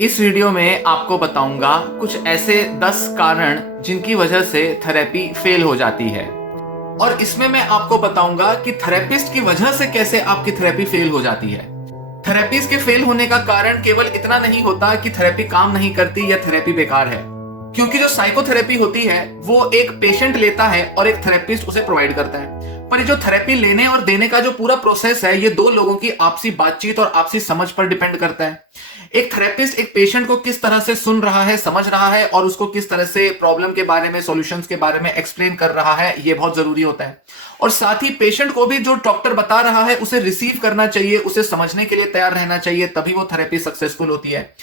इस वीडियो में आपको बताऊंगा कुछ ऐसे 10 कारण जिनकी वजह से थेरेपी फेल हो जाती है। और इसमें मैं आपको बताऊंगा कि थेरेपिस्ट की वजह से कैसे आपकी थेरेपी फेल हो जाती है। थेरेपिस्ट के फेल होने का कारण केवल इतना नहीं होता कि थेरेपी काम नहीं करती या थेरेपी बेकार है, क्योंकि जो साइकोथेरेपी होती है वो एक पेशेंट लेता है और एक थेरेपिस्ट उसे प्रोवाइड करता है। पर ये जो थेरेपी लेने और देने का जो पूरा प्रोसेस है, ये दो लोगों की आपसी बातचीत और आपसी समझ पर डिपेंड करता है। एक थेरेपिस्ट एक पेशेंट को किस तरह से सुन रहा है, समझ रहा है और उसको किस तरह से प्रॉब्लम के बारे में, सॉल्यूशंस के बारे में एक्सप्लेन कर रहा है, ये बहुत जरूरी होता है। और साथ ही पेशेंट को भी जो डॉक्टर बता रहा है उसे रिसीव करना चाहिए, उसे समझने के लिए तैयार रहना चाहिए, तभी वो थेरेपी सक्सेसफुल होती है।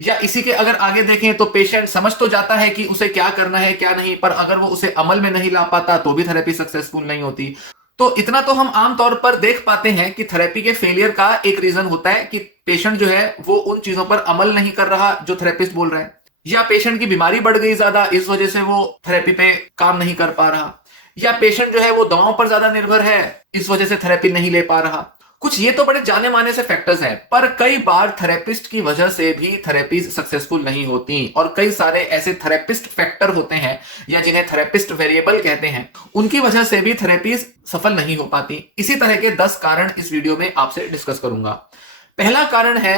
या इसी के अगर आगे देखें तो पेशेंट समझ तो जाता है कि उसे क्या करना है क्या नहीं, पर अगर वो उसे अमल में नहीं ला पाता तो भी थेरेपी सक्सेसफुल नहीं होती। तो इतना तो हम आमतौर पर देख पाते हैं कि थेरेपी के फेलियर का एक रीजन होता है कि पेशेंट जो है वो उन चीजों पर अमल नहीं कर रहा जो थेरेपिस्ट बोल रहे हैं, या पेशेंट की बीमारी बढ़ गई ज्यादा, इस वजह से वो थेरेपी पे काम नहीं कर पा रहा, या पेशेंट जो है वो दवाओं पर ज्यादा निर्भर है, इस वजह से थेरेपी नहीं ले पा रहा। कुछ ये तो बड़े जाने माने से फैक्टर्स हैं, पर कई बार थेरेपिस्ट की वजह से भी थेरेपीज सक्सेसफुल नहीं होती और कई सारे ऐसे थेरेपिस्ट फैक्टर होते हैं या जिन्हें थेरेपिस्ट वेरिएबल कहते हैं, उनकी वजह से भी थेरेपीज सफल नहीं हो पाती। इसी तरह के 10 कारण इस वीडियो में आपसे डिस्कस करूंगा। पहला कारण है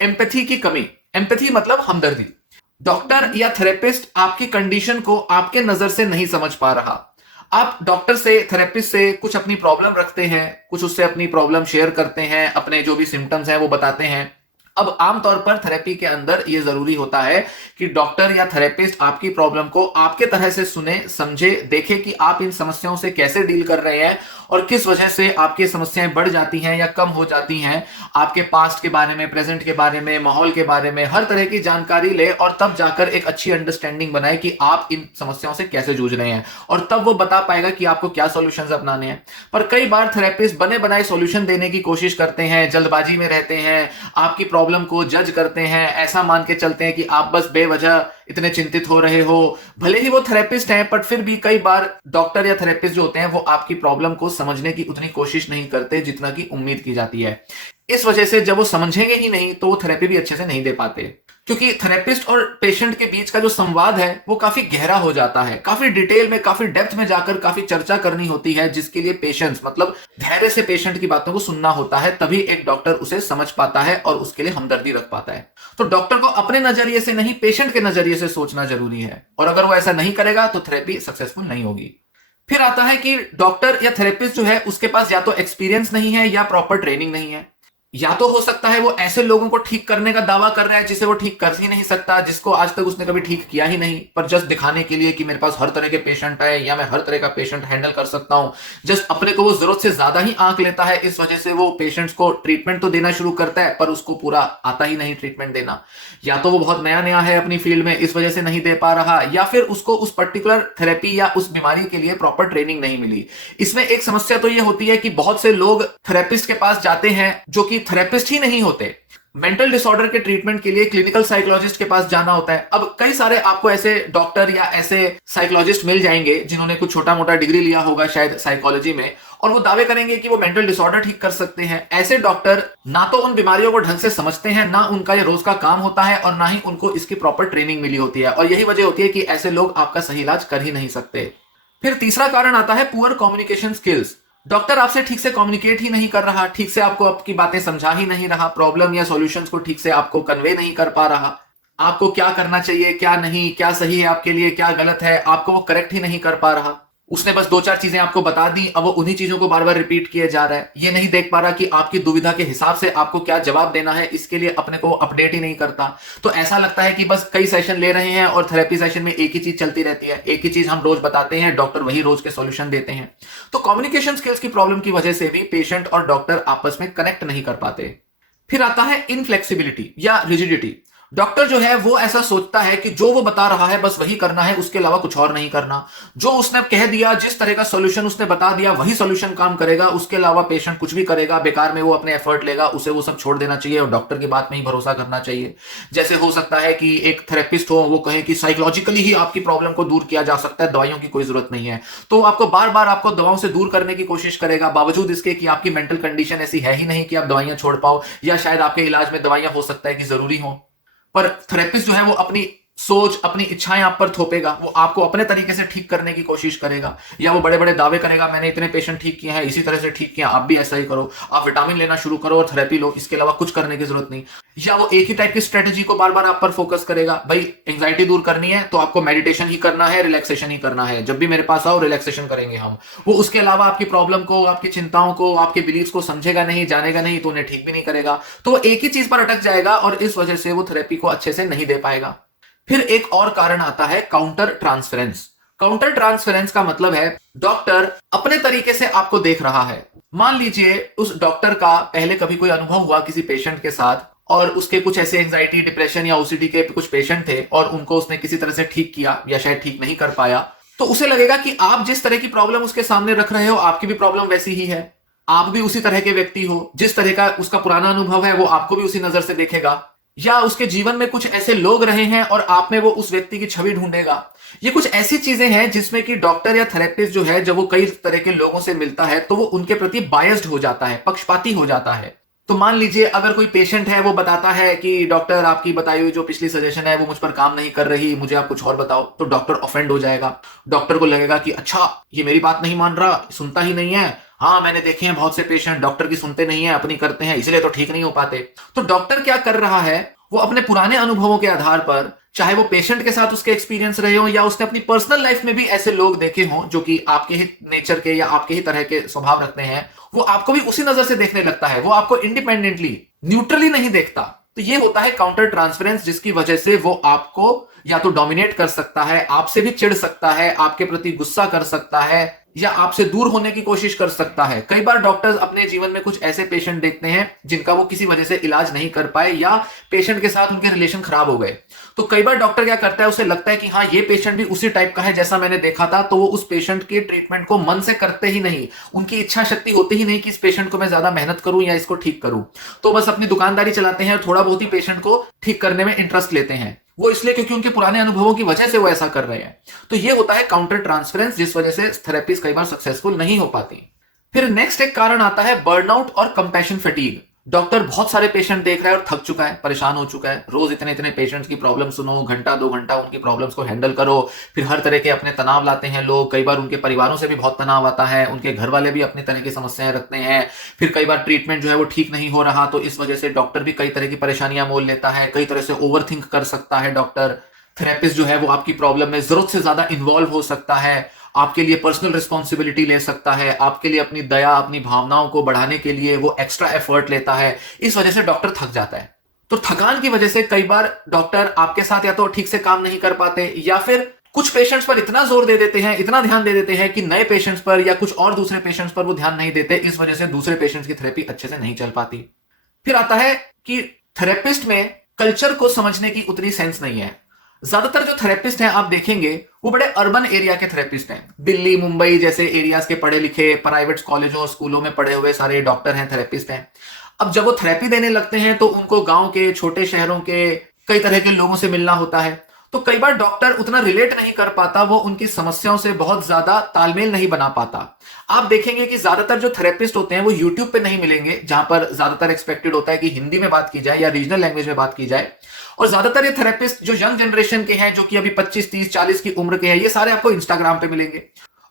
एम्पैथी की कमी। एम्पैथी मतलब हमदर्दी। डॉक्टर या थेरेपिस्ट आपकी कंडीशन को आपके नजर से नहीं समझ पा रहा। आप डॉक्टर से, थेरेपिस्ट से कुछ अपनी प्रॉब्लम रखते हैं, कुछ उससे अपनी प्रॉब्लम शेयर करते हैं, अपने जो भी सिम्टम्स हैं वो बताते हैं। अब आमतौर पर थेरेपी के अंदर यह जरूरी होता है कि डॉक्टर या थेरेपिस्ट आपकी प्रॉब्लम को आपके तरह से सुने, समझे, देखे कि आप इन समस्याओं से कैसे डील कर रहे हैं और किस वजह से आपकी समस्याएं बढ़ जाती हैं या कम हो जाती हैं। आपके पास्ट के बारे में, प्रेजेंट के बारे में, माहौल के बारे में हर तरह की जानकारी ले और तब जाकर एक अच्छी अंडरस्टैंडिंग बनाए कि आप इन समस्याओं से कैसे जूझ रहे हैं, और तब वो बता पाएगा कि आपको क्या सॉल्यूशंस अपनाने हैं। पर कई बार थेरेपिस्ट बने बनाए सॉल्यूशन देने की कोशिश करते हैं, जल्दबाजी में रहते हैं, आपकी प्रॉब्लम को जज करते हैं, ऐसा मान के चलते हैं कि आप बस बेवजह इतने चिंतित हो रहे हो। भले ही वो थेरेपिस्ट हैं, पर फिर भी कई बार डॉक्टर या थेरेपिस्ट जो होते हैं वो आपकी प्रॉब्लम को समझने की उतनी कोशिश नहीं करते जितना की उम्मीद की जाती है। इस वजह से जब वो समझेंगे ही नहीं तो वो थेरेपी भी अच्छे से नहीं दे पाते, क्योंकि थेरेपिस्ट और पेशेंट के बीच का जो संवाद है वो काफी गहरा हो जाता है। काफी डिटेल में, काफी डेप्थ में जाकर काफी चर्चा करनी होती है, जिसके लिए पेशेंस मतलब धैर्य से पेशेंट की बातों को सुनना होता है, तभी एक डॉक्टर उसे समझ पाता है और उसके लिए हमदर्दी रख पाता है। तो डॉक्टर को अपने नजरिए से नहीं, पेशेंट के नजरिए से सोचना जरूरी है, और अगर वो ऐसा नहीं करेगा तो थेरेपी सक्सेसफुल नहीं होगी। फिर आता है कि डॉक्टर या थेरेपिस्ट जो है उसके पास या तो एक्सपीरियंस नहीं है या प्रॉपर ट्रेनिंग नहीं है। या तो हो सकता है वो ऐसे लोगों को ठीक करने का दावा कर रहा है जिसे वो ठीक कर ही नहीं सकता, जिसको आज तक उसने कभी ठीक किया ही नहीं, पर जस्ट दिखाने के लिए कि मेरे पास हर तरह के पेशेंट आए या मैं हर तरह का पेशेंट हैंडल कर सकता हूं, जस्ट अपने को वो जरूरत से ज्यादा ही आंक लेता है। इस वजह से वो पेशेंट्स को ट्रीटमेंट तो देना शुरू करता है पर उसको पूरा आता ही नहीं ट्रीटमेंट देना। या तो वो बहुत नया नया है अपनी फील्ड में, इस वजह से नहीं दे पा रहा, या फिर उसको उस पर्टिकुलर थेरेपी या उस बीमारी के लिए प्रॉपर ट्रेनिंग नहीं मिली। इसमें एक समस्या तो ये होती है कि बहुत से लोग थेरेपिस्ट के पास जाते हैं जो कि थेरेपिस्ट ही नहीं होते। मेंटल डिसऑर्डर के ट्रीटमेंट के लिए क्लिनिकल साइकोलॉजिस्ट के पास जाना होता है। अब कई सारे आपको ऐसे डॉक्टर या ऐसे साइकोलॉजिस्ट मिल जाएंगे जिन्होंने कुछ छोटा मोटा डिग्री लिया होगा शायद साइकोलॉजी में, और वो दावे करेंगे कि वो मेंटल डिसऑर्डर ठीक कर सकते हैं। ऐसे डॉक्टर ना तो उन बीमारियों को ढंग से समझते हैं, ना उनका ये रोज का काम होता है, और ना ही उनको इसकी प्रॉपर ट्रेनिंग मिली होती है, और यही वजह होती है कि ऐसे लोग आपका सही इलाज कर ही नहीं सकते। फिर तीसरा कारण आता है पुअर कम्युनिकेशन स्किल्स। डॉक्टर आपसे ठीक से कम्युनिकेट ही नहीं कर रहा, ठीक से आपको आपकी बातें समझा ही नहीं रहा, प्रॉब्लम या सॉल्यूशंस को ठीक से आपको कन्वे नहीं कर पा रहा, आपको क्या करना चाहिए, क्या नहीं, क्या सही है आपके लिए, क्या गलत है, आपको वो करेक्ट ही नहीं कर पा रहा। उसने बस 2-4 चीजें आपको बता दी, अब वो उन्हीं चीजों को बार बार रिपीट किए जा रहा है। ये नहीं देख पा रहा कि आपकी दुविधा के हिसाब से आपको क्या जवाब देना है, इसके लिए अपने को अपडेट ही नहीं करता। तो ऐसा लगता है कि बस कई सेशन ले रहे हैं और थेरेपी सेशन में एक ही चीज चलती रहती है, एक ही चीज हम रोज बताते हैं, डॉक्टर वही रोज के सॉल्यूशन देते हैं। तो कम्युनिकेशन स्किल्स की प्रॉब्लम की वजह से भी पेशेंट और डॉक्टर आपस में कनेक्ट नहीं कर पाते। फिर आता है इनफ्लेक्सिबिलिटी या रिजिडिटी। डॉक्टर जो है वो ऐसा सोचता है कि जो वो बता रहा है बस वही करना है, उसके अलावा कुछ और नहीं करना। जो उसने कह दिया, जिस तरह का सॉल्यूशन उसने बता दिया, वही सॉल्यूशन काम करेगा, उसके अलावा पेशेंट कुछ भी करेगा बेकार में वो अपने एफर्ट लेगा, उसे वो सब छोड़ देना चाहिए और डॉक्टर की बात में ही भरोसा करना चाहिए। जैसे हो सकता है कि एक थेरेपिस्ट हो, वो कहे कि साइकोलॉजिकली ही आपकी प्रॉब्लम को दूर किया जा सकता है, दवाइयों की कोई जरूरत नहीं है, तो आपको बार बार आपको दवाओं से दूर करने की कोशिश करेगा, बावजूद इसके कि आपकी मेंटल कंडीशन ऐसी है ही नहीं कि आप दवाइयां छोड़ पाओ, या शायद आपके इलाज में दवाइयां हो सकता है कि जरूरी हो। पर थेरेपिस्ट जो है वो अपनी सोच, अपनी इच्छाएं आप पर थोपेगा, वो आपको अपने तरीके से ठीक करने की कोशिश करेगा, या वो बड़े बड़े दावे करेगा मैंने इतने पेशेंट ठीक किए हैं, इसी तरह से ठीक किया, आप भी ऐसा ही करो, आप विटामिन लेना शुरू करो और थेरेपी लो, इसके अलावा कुछ करने की जरूरत नहीं। या वो एक ही टाइप की स्ट्रेटेजी को बार बार आप पर फोकस करेगा, भाई एंग्जाइटी दूर करनी है तो आपको मेडिटेशन ही करना है, रिलैक्सेशन ही करना है, जब भी मेरे पास आओ रिलैक्सेशन करेंगे हम। वो उसके अलावा आपकी प्रॉब्लम को, आपकी चिंताओं को, आपके बिलीव्स को समझेगा नहीं, जानेगा नहीं, तो उन्हें ठीक भी नहीं करेगा। तो वो एक ही चीज पर अटक जाएगा और इस वजह से वो थेरेपी को अच्छे से नहीं दे पाएगा। फिर एक और कारण आता है काउंटर ट्रांसफरेंस। काउंटर ट्रांसफरेंस का मतलब है डॉक्टर अपने तरीके से आपको देख रहा है। मान लीजिए उस डॉक्टर का पहले कभी कोई अनुभव हुआ किसी पेशेंट के साथ, और उसके कुछ ऐसे एंजाइटी, डिप्रेशन या ओसीडी के कुछ पेशेंट थे और उनको उसने किसी तरह से ठीक किया या शायद ठीक नहीं कर पाया, तो उसे लगेगा कि आप जिस तरह की प्रॉब्लम उसके सामने रख रहे हो आपकी भी प्रॉब्लम वैसी ही है, आप भी उसी तरह के व्यक्ति हो, जिस तरह का उसका पुराना अनुभव है वो आपको भी उसी नजर से देखेगा, या उसके जीवन में कुछ ऐसे लोग रहे हैं और आप में वो उस व्यक्ति की छवि ढूंढेगा। ये कुछ ऐसी चीजें हैं जिसमें कि डॉक्टर या थेरेपिस्ट जो है जब वो कई तरह के लोगों से मिलता है तो वो उनके प्रति बायस्ड हो जाता है, पक्षपाती हो जाता है। तो मान लीजिए अगर कोई पेशेंट है वो बताता है कि डॉक्टर आपकी बताई हुई जो पिछली सजेशन है वो मुझ पर काम नहीं कर रही, मुझे आप कुछ और बताओ, तो डॉक्टर ऑफेंड हो जाएगा। डॉक्टर को लगेगा कि अच्छा ये मेरी बात नहीं मान रहा, सुनता ही नहीं है, हाँ मैंने देखे हैं बहुत से पेशेंट डॉक्टर की सुनते नहीं है, अपनी करते हैं, इसलिए तो ठीक नहीं हो पाते। तो डॉक्टर क्या कर रहा है, वो अपने पुराने अनुभवों के आधार पर, चाहे वो पेशेंट के साथ उसके एक्सपीरियंस रहे हो या उसने अपनी पर्सनल लाइफ में भी ऐसे लोग देखे हों जो कि आपके ही नेचर के या आपके ही तरह के स्वभाव रखते हैं, वो आपको भी उसी नजर से देखने लगता है, वो आपको इंडिपेंडेंटली, न्यूट्रली नहीं देखता। तो ये होता है काउंटर ट्रांसफरेंस, जिसकी वजह से वो आपको या तो डोमिनेट कर सकता है, आपसे भी चिढ़ सकता है, आपके प्रति गुस्सा कर सकता है, या आपसे दूर होने की कोशिश कर सकता है। कई बार डॉक्टर्स अपने जीवन में कुछ ऐसे पेशेंट देखते हैं जिनका वो किसी वजह से इलाज नहीं कर पाए या पेशेंट के साथ उनके रिलेशन खराब हो गए। तो कई बार डॉक्टर क्या करता है, उसे लगता है कि हाँ ये पेशेंट भी उसी टाइप का है जैसा मैंने देखा था, तो वो उस पेशेंट के ट्रीटमेंट को मन से करते ही नहीं, उनकी इच्छा शक्ति होती ही नहीं कि इस पेशेंट को मैं ज्यादा मेहनत करूं या इसको ठीक करूं। तो बस अपनी दुकानदारी चलाते हैं और थोड़ा बहुत ही पेशेंट को ठीक करने में इंटरेस्ट लेते हैं, वो इसलिए क्योंकि उनके पुराने अनुभवों की वजह से वो ऐसा कर रहे हैं। तो ये होता है काउंटर ट्रांसफरेंस, जिस वजह से थेरेपीज कई बार सक्सेसफुल नहीं हो पाती। फिर नेक्स्ट एक कारण आता है बर्नआउट और कंपैशन फटीग। डॉक्टर बहुत सारे पेशेंट देख रहा है और थक चुका है, परेशान हो चुका है, रोज इतने इतने पेशेंट्स की प्रॉब्लम सुनो, घंटा 2 घंटा उनकी प्रॉब्लम्स को हैंडल करो, फिर हर तरह के अपने तनाव लाते हैं लोग, कई बार उनके परिवारों से भी बहुत तनाव आता है, उनके घर वाले भी अपनी तरह की समस्याएं रखते हैं, फिर कई बार ट्रीटमेंट जो है वो ठीक नहीं हो रहा, तो इस वजह से डॉक्टर भी कई तरह की परेशानियां मोल लेता है, कई तरह से ओवर थिंक कर सकता है डॉक्टर। थेरेपिस्ट जो है वो आपकी प्रॉब्लम में जरूरत से ज्यादा इन्वॉल्व हो सकता है, आपके लिए पर्सनल रिस्पॉन्सिबिलिटी ले सकता है, आपके लिए अपनी दया, अपनी भावनाओं को बढ़ाने के लिए वो एक्स्ट्रा एफर्ट लेता है। इस वजह से डॉक्टर थक जाता है। तो थकान की वजह से कई बार डॉक्टर आपके साथ या तो ठीक से काम नहीं कर पाते, या फिर कुछ पेशेंट्स पर इतना जोर दे देते हैं, इतना ध्यान दे देते हैं कि नए पेशेंट्स पर या कुछ और दूसरे पेशेंट्स पर वो ध्यान नहीं देते। इस वजह से दूसरे पेशेंट्स की थेरेपी अच्छे से नहीं चल पाती। फिर आता है कि थेरेपिस्ट में कल्चर को समझने की उतनी सेंस नहीं है। ज्यादातर जो थेरेपिस्ट हैं आप देखेंगे वो बड़े अर्बन एरिया के थेरेपिस्ट हैं, दिल्ली, मुंबई जैसे एरियाज के पढ़े लिखे, प्राइवेट कॉलेजों स्कूलों में पढ़े हुए सारे डॉक्टर हैं, थेरेपिस्ट हैं। अब जब वो थेरेपी देने लगते हैं तो उनको गांव के, छोटे शहरों के कई तरह के लोगों से मिलना होता है, तो कई बार डॉक्टर उतना रिलेट नहीं कर पाता, वो उनकी समस्याओं से बहुत ज्यादा तालमेल नहीं बना पाता। आप देखेंगे कि ज्यादातर जो थेरेपिस्ट होते हैं वो यूट्यूब पे नहीं मिलेंगे, जहां पर ज्यादातर एक्सपेक्टेड होता है कि हिंदी में बात की जाए या रीजनल लैंग्वेज में बात की जाए। और ज्यादातर ये थेरेपिस्ट जो यंग जनरेशन के हैं, जो कि अभी 25, 30, 40 की उम्र के हैं, ये सारे आपको इंस्टाग्राम पे मिलेंगे।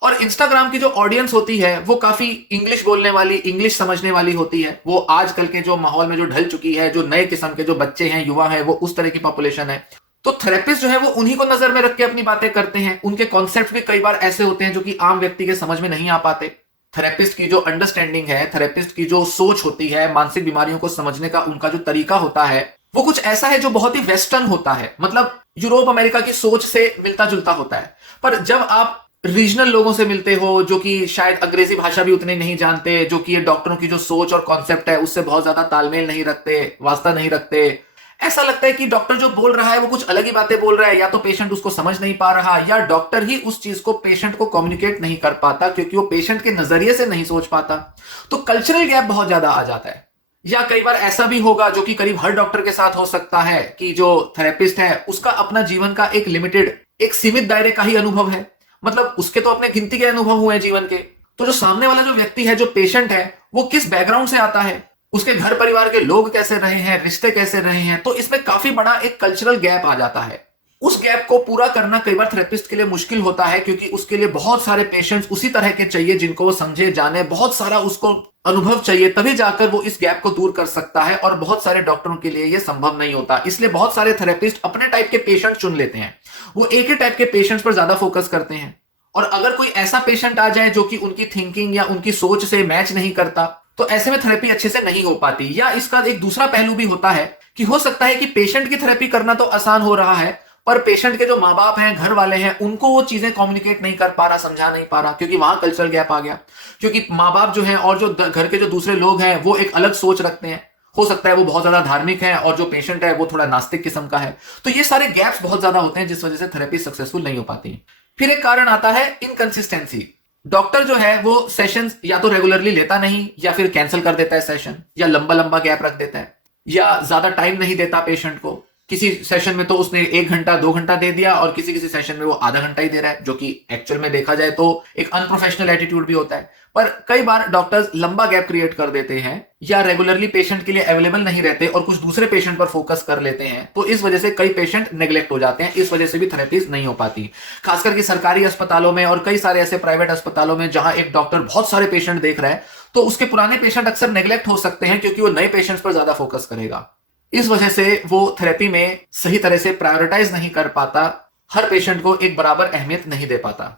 और इंस्टाग्राम की जो ऑडियंस होती है वो काफी इंग्लिश बोलने वाली, इंग्लिश समझने वाली होती है। वो आजकल के जो माहौल में जो ढल चुकी है, जो नए किस्म के जो बच्चे हैं, युवा हैं, वो उस तरह की पॉपुलेशन है। तो थेरेपिस्ट जो है वो उन्हीं को नजर में रख के अपनी बातें करते हैं। उनके कॉन्सेप्ट भी कई बार ऐसे होते हैं जो कि आम व्यक्ति के समझ में नहीं आ पाते। थेरेपिस्ट की जो अंडरस्टैंडिंग है, थेरेपिस्ट की जो सोच होती है, मानसिक बीमारियों को समझने का उनका जो तरीका होता है, वो कुछ ऐसा है जो बहुत ही वेस्टर्न होता है, मतलब यूरोप अमेरिका की सोच से मिलता जुलता होता है। पर जब आप रीजनल लोगों से मिलते हो जो कि शायद अंग्रेजी भाषा भी उतने नहीं जानते, जो कि ये डॉक्टरों की जो सोच और कॉन्सेप्ट है उससे बहुत ज्यादा तालमेल नहीं रखते, वास्ता नहीं रखते, ऐसा लगता है कि डॉक्टर जो बोल रहा है वो कुछ अलग ही बातें बोल रहा है, या तो पेशेंट उसको समझ नहीं पा रहा, या डॉक्टर ही उस चीज को पेशेंट को कम्युनिकेट नहीं कर पाता क्योंकि वो पेशेंट के नजरिए से नहीं सोच पाता। तो कल्चरल गैप बहुत ज्यादा आ जाता है। या कई बार ऐसा भी होगा, जो कि करीब हर डॉक्टर के साथ हो सकता है, कि जो थेरेपिस्ट है उसका अपना जीवन का एक लिमिटेड, एक सीमित दायरे का ही अनुभव है, मतलब उसके तो अपने गिनती के अनुभव हुए हैं जीवन के। तो जो सामने वाला जो व्यक्ति है, जो पेशेंट है, वो किस बैकग्राउंड से आता है, उसके घर परिवार के लोग कैसे रहे हैं, रिश्ते कैसे रहे हैं। तो इसमें काफी बड़ा एक कल्चरल गैप आ जाता है। उस गैप को पूरा करना कई बार थेरेपिस्ट के लिए मुश्किल होता है, क्योंकि उसके लिए बहुत सारे पेशेंट्स उसी तरह के चाहिए जिनको वो समझे जाने, बहुत सारा उसको अनुभव चाहिए, तभी जाकर वो इस गैप को दूर कर सकता है। और बहुत सारे डॉक्टरों के लिए ये संभव नहीं होता। इसलिए बहुत सारे थेरेपिस्ट अपने टाइप के पेशेंट चुन लेते हैं। वो एक ही टाइप के पेशेंट्स पर ज्यादा फोकस करते हैं। और अगर कोई ऐसा पेशेंट आ जाए जो कि उनकी थिंकिंग या उनकी सोच से मैच नहीं करता, तो ऐसे में थेरेपी अच्छे से नहीं हो पाती। या इसका एक दूसरा पहलू भी होता है कि हो सकता है कि पेशेंट की थेरेपी करना तो आसान हो रहा है, पर पेशेंट के जो माँ बाप हैं, घर वाले हैं, उनको वो चीजें कम्युनिकेट नहीं कर पा रहा, समझा नहीं पा रहा, क्योंकि वहां कल्चरल गैप आ गया। क्योंकि माँ बाप जो हैं और जो घर के जो दूसरे लोग हैं वो एक अलग सोच रखते हैं। हो सकता है वो बहुत ज्यादा धार्मिक है और जो पेशेंट है वो थोड़ा नास्तिक किस्म का है। तो ये सारे गैप्स बहुत ज्यादा होते हैं जिस वजह से थेरेपी सक्सेसफुल नहीं हो पाती। फिर एक कारण आता है इनकंसिस्टेंसी। डॉक्टर जो है वो सेशंस या तो रेगुलरली लेता नहीं, या फिर कैंसिल कर देता है सेशन, या लंबा लंबा गैप रख देता है, या ज्यादा टाइम नहीं देता पेशेंट को। किसी सेशन में तो उसने 1 घंटा 2 घंटा दे दिया और किसी किसी सेशन में वो आधा घंटा ही दे रहा है, जो कि एक्चुअल में देखा जाए तो एक अनप्रोफेशनल एटीट्यूड भी होता है। पर कई बार डॉक्टर्स लंबा गैप क्रिएट कर देते हैं या रेगुलरली पेशेंट के लिए अवेलेबल नहीं रहते और कुछ दूसरे पेशेंट पर फोकस कर लेते हैं। तो इस वजह से कई पेशेंट नेग्लेक्ट हो जाते हैं। इस वजह से भी थेरेपीज नहीं हो पाती, खासकर कि सरकारी अस्पतालों में और कई सारे ऐसे प्राइवेट अस्पतालों में जहां एक डॉक्टर बहुत सारे पेशेंट देख रहा है, तो उसके पुराने पेशेंट अक्सर नेग्लेक्ट हो सकते हैं क्योंकि वो नए पेशेंट्स पर ज्यादा फोकस करेगा। इस वजह से वो थेरेपी में सही तरह से प्रायोरिटाइज नहीं कर पाता, हर पेशेंट को एक बराबर अहमियत नहीं दे पाता।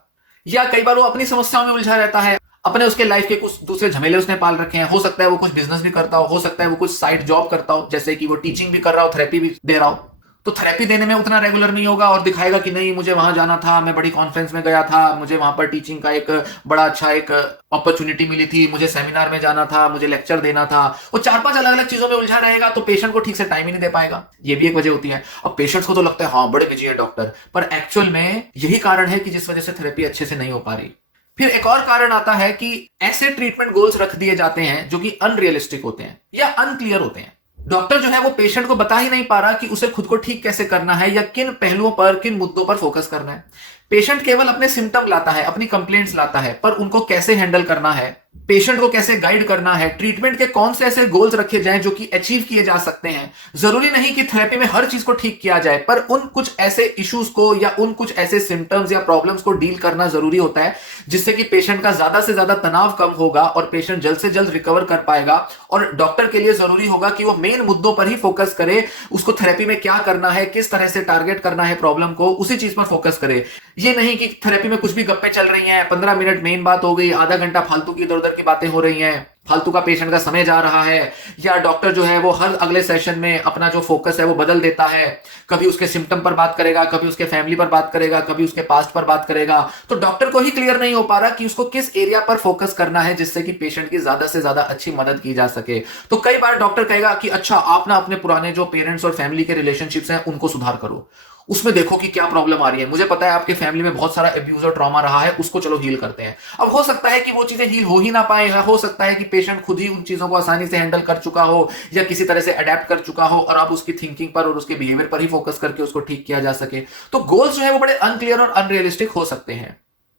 या कई बार वो अपनी समस्याओं में उलझा रहता है, अपने उसके लाइफ के कुछ दूसरे झमेले उसने पाल रखे हैं। हो सकता है वो कुछ बिजनेस भी करता हो सकता है वो कुछ साइड जॉब करता हो, जैसे कि वो टीचिंग भी कर रहा हो, थेरेपी भी दे रहा हो। तो थेरेपी देने में उतना रेगुलर नहीं होगा और दिखाएगा कि नहीं, मुझे वहां जाना था, मैं बड़ी कॉन्फ्रेंस में गया था, मुझे वहां पर टीचिंग का एक बड़ा अच्छा एक अपॉर्चुनिटी मिली थी, मुझे सेमिनार में जाना था, मुझे लेक्चर देना था। वो 4-5 अलग अलग चीजों में उलझा रहेगा, तो पेशेंट को ठीक से टाइम ही नहीं दे पाएगा। ये भी एक वजह होती है। अब पेशेंट्स को तो लगता है हाँ बड़े बिजी है डॉक्टर, पर एक्चुअल में यही कारण है कि जिस वजह से थेरेपी अच्छे से नहीं हो पा रही। फिर एक और कारण आता है कि ऐसे ट्रीटमेंट गोल्स रख दिए जाते हैं जो कि अनरियलिस्टिक होते हैं या अनक्लियर होते हैं। डॉक्टर जो है वो पेशेंट को बता ही नहीं पा रहा कि उसे खुद को ठीक कैसे करना है या किन पहलुओं पर, किन मुद्दों पर फोकस करना है। पेशेंट केवल अपने सिम्टम लाता है, अपनी कंप्लेंट्स लाता है, पर उनको कैसे हैंडल करना है, पेशेंट को कैसे गाइड करना है, ट्रीटमेंट के कौन से ऐसे गोल्स रखे जाएं जो कि अचीव किए जा सकते हैं। जरूरी नहीं कि थेरेपी में हर चीज को ठीक किया जाए, पर उन कुछ ऐसे इश्यूज को या उन कुछ ऐसे सिम्टम्स या प्रॉब्लम्स को डील करना जरूरी होता है जिससे कि पेशेंट का ज्यादा से ज्यादा तनाव कम होगा और पेशेंट जल्द से जल्द रिकवर कर पाएगा। और डॉक्टर के लिए जरूरी होगा कि वो मेन मुद्दों पर ही फोकस करे, उसको थेरेपी में क्या करना है, किस तरह से टारगेट करना है प्रॉब्लम को, उसी चीज पर फोकस करे। ये नहीं कि थेरेपी में कुछ भी गप्पे चल रही हैं, 15 मिनट मेन बात हो गई, आधा घंटा फालतू की इधर उधर की बातें हो रही हैं, फालतू का पेशेंट का समय जा रहा है। या डॉक्टर जो है वो हर अगले सेशन में अपना जो फोकस है वो बदल देता है, कभी उसके सिम्टम पर बात करेगा, कभी उसके फैमिली पर बात करेगा, कभी उसके पास्ट पर बात करेगा। तो डॉक्टर को ही क्लियर नहीं हो पा रहा कि उसको किस एरिया पर फोकस करना है जिससे कि पेशेंट की ज्यादा से ज्यादा अच्छी मदद की जा सके। तो कई बार डॉक्टर कहेगा कि अच्छा, आप ना अपने पुराने जो पेरेंट्स और फैमिली के रिलेशनशिप्स हैं उनको सुधार करो, उसमें देखो कि क्या प्रॉब्लम आ रही है, मुझे पता है आपके फैमिली में बहुत सारा अब्यूज और ट्रॉमा रहा है, उसको चलो हील करते हैं। अब हो सकता है कि वो चीजें हील हो ही ना पाए, हो सकता है कि पेशेंट खुद ही उन चीजों को आसानी से हैंडल कर चुका हो या किसी तरह से अडेप्ट कर चुका हो और आप उसकी थिंकिंग पर और उसके बिहेवियर पर ही फोकस करके उसको ठीक किया जा सके। तो गोल्स जो है वो बड़े अनक्लियर और अनरियलिस्टिक हो सकते हैं।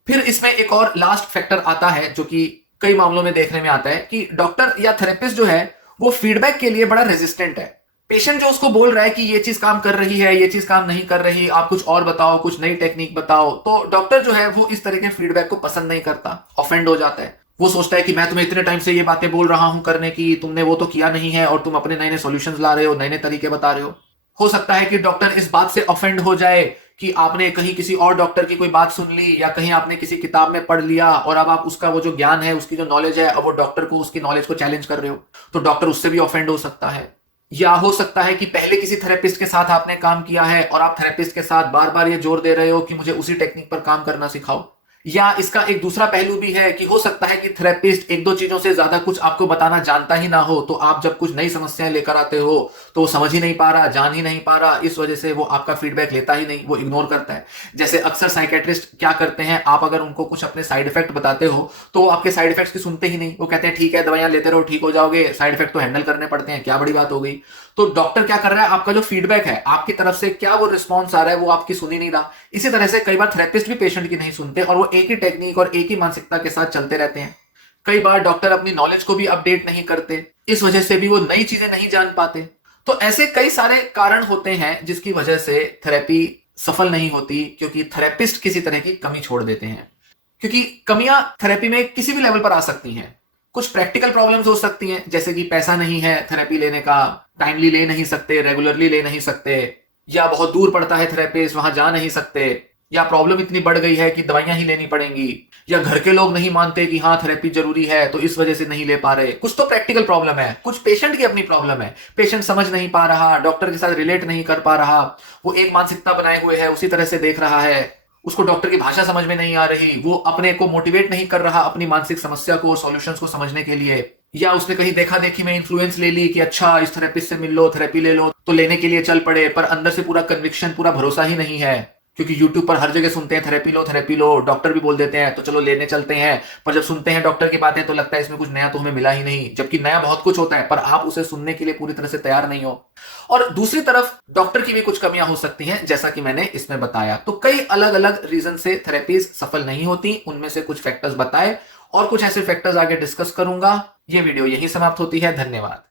फिर इसमें एक और लास्ट फैक्टर आता है जो कि कई मामलों में देखने में आता है कि डॉक्टर या थेरेपिस्ट जो है वो फीडबैक के लिए बड़ा रेजिस्टेंट है। पेशेंट जो उसको बोल रहा है कि ये चीज काम कर रही है, ये चीज काम नहीं कर रही, आप कुछ और बताओ, कुछ नई टेक्निक बताओ, तो डॉक्टर जो है वो इस तरह के फीडबैक को पसंद नहीं करता, ऑफेंड हो जाता है। वो सोचता है कि मैं तुम्हें इतने टाइम से ये बातें बोल रहा हूं करने की, तुमने वो तो किया नहीं है और तुम अपने नए नए सॉल्यूशंस ला रहे हो, नए नए तरीके बता रहे हो सकता है कि डॉक्टर इस बात से ऑफेंड हो जाए कि आपने कहीं किसी और डॉक्टर की कोई बात सुन ली या कहीं आपने किसी किताब में पढ़ लिया और अब आप उसका वो जो ज्ञान है, उसकी जो नॉलेज है, अब वो डॉक्टर को उसकी नॉलेज को चैलेंज कर रहे हो, तो डॉक्टर उससे भी ऑफेंड हो सकता है। या हो सकता है कि पहले किसी थेरेपिस्ट के साथ आपने काम किया है और आप थेरेपिस्ट के साथ बार बार ये जोर दे रहे हो कि मुझे उसी टेक्निक पर काम करना सिखाओ। या इसका एक दूसरा पहलू भी है कि हो सकता है कि थेरेपिस्ट एक दो चीजों से ज्यादा कुछ आपको बताना जानता ही ना हो, तो आप जब कुछ नई समस्याएं लेकर आते हो तो वो समझ ही नहीं पा रहा, जान ही नहीं पा रहा, इस वजह से वो आपका फीडबैक लेता ही नहीं, वो इग्नोर करता है। जैसे अक्सर साइकेट्रिस्ट क्या करते हैं, आप अगर उनको कुछ अपने साइड इफेक्ट बताते हो तो वो आपके साइड इफेक्ट्स की सुनते ही नहीं, वो कहते हैं ठीक है दवाइयां लेते रहो, ठीक हो जाओगे, साइड इफेक्ट तो हैंडल करने पड़ते हैं, क्या बड़ी बात हो गई। तो डॉक्टर क्या कर रहा है, आपका जो फीडबैक है, आपकी तरफ से क्या वो रिस्पॉन्स आ रहा है, वो आपकी सुन ही नहीं रहा। इसी तरह से कई बार थेरेपिस्ट भी पेशेंट की नहीं सुनते और वो एक ही टेक्निक और एक ही मानसिकता के साथ चलते रहते हैं। कई बार डॉक्टर अपनी नॉलेज को भी अपडेट नहीं करते। इस वजह से भी वो नई चीजें नहीं जान पाते। तो ऐसे कई सारे कारण होते हैं जिसकी वजह से थेरेपी सफल नहीं होती, क्योंकि थेरेपिस्ट किसी तरह की कमी छोड़ देते हैं। क्योंकि कमियां थेरेपी में किसी भी लेवल पर आ सकती हैं। कुछ प्रैक्टिकल प्रॉब्लम्स हो सकती हैं, जैसे कि पैसा नहीं है थेरेपी लेने का, टाइमली ले नहीं सकते, रेगुलरली ले नहीं सकते, या बहुत दूर पड़ता है थेरेपिस्ट, वहां जा नहीं सकते, या प्रॉब्लम इतनी बढ़ गई है कि दवाइयां ही लेनी पड़ेंगी, या घर के लोग नहीं मानते कि हाँ थेरेपी जरूरी है तो इस वजह से नहीं ले पा रहे। कुछ तो प्रैक्टिकल प्रॉब्लम है, कुछ पेशेंट की अपनी प्रॉब्लम है, पेशेंट समझ नहीं पा रहा, डॉक्टर के साथ रिलेट नहीं कर पा रहा, वो एक मानसिकता बनाए हुए है, उसी तरह से देख रहा है, उसको डॉक्टर की भाषा समझ में नहीं आ रही, वो अपने को मोटिवेट नहीं कर रहा अपनी मानसिक समस्या को, सॉल्यूशंस को समझने के लिए, या उसने कहीं देखा देखी में इन्फ्लुएंस ले ली कि अच्छा इस थेरेपिस्ट से मिल लो, थेरेपी ले लो, तो लेने के लिए चल पड़े, पर अंदर से पूरा कन्विक्शन, पूरा भरोसा ही नहीं है। क्योंकि यूट्यूब पर हर जगह सुनते हैं थेरेपी लो, डॉक्टर भी बोल देते हैं तो चलो लेने चलते हैं, पर जब सुनते हैं डॉक्टर की बातें तो लगता है इसमें कुछ नया तो हमें मिला ही नहीं, जबकि नया बहुत कुछ होता है, पर आप उसे सुनने के लिए पूरी तरह से तैयार नहीं हो। और दूसरी तरफ डॉक्टर की भी कुछ कमियां हो सकती हैं, जैसा कि मैंने इसमें बताया। तो कई अलग अलग रीजन से थेरेपीज सफल नहीं होती, उनमें से कुछ फैक्टर्स बताए और कुछ ऐसे फैक्टर्स आगे डिस्कस करूंगा। ये वीडियो यही समाप्त होती है। धन्यवाद।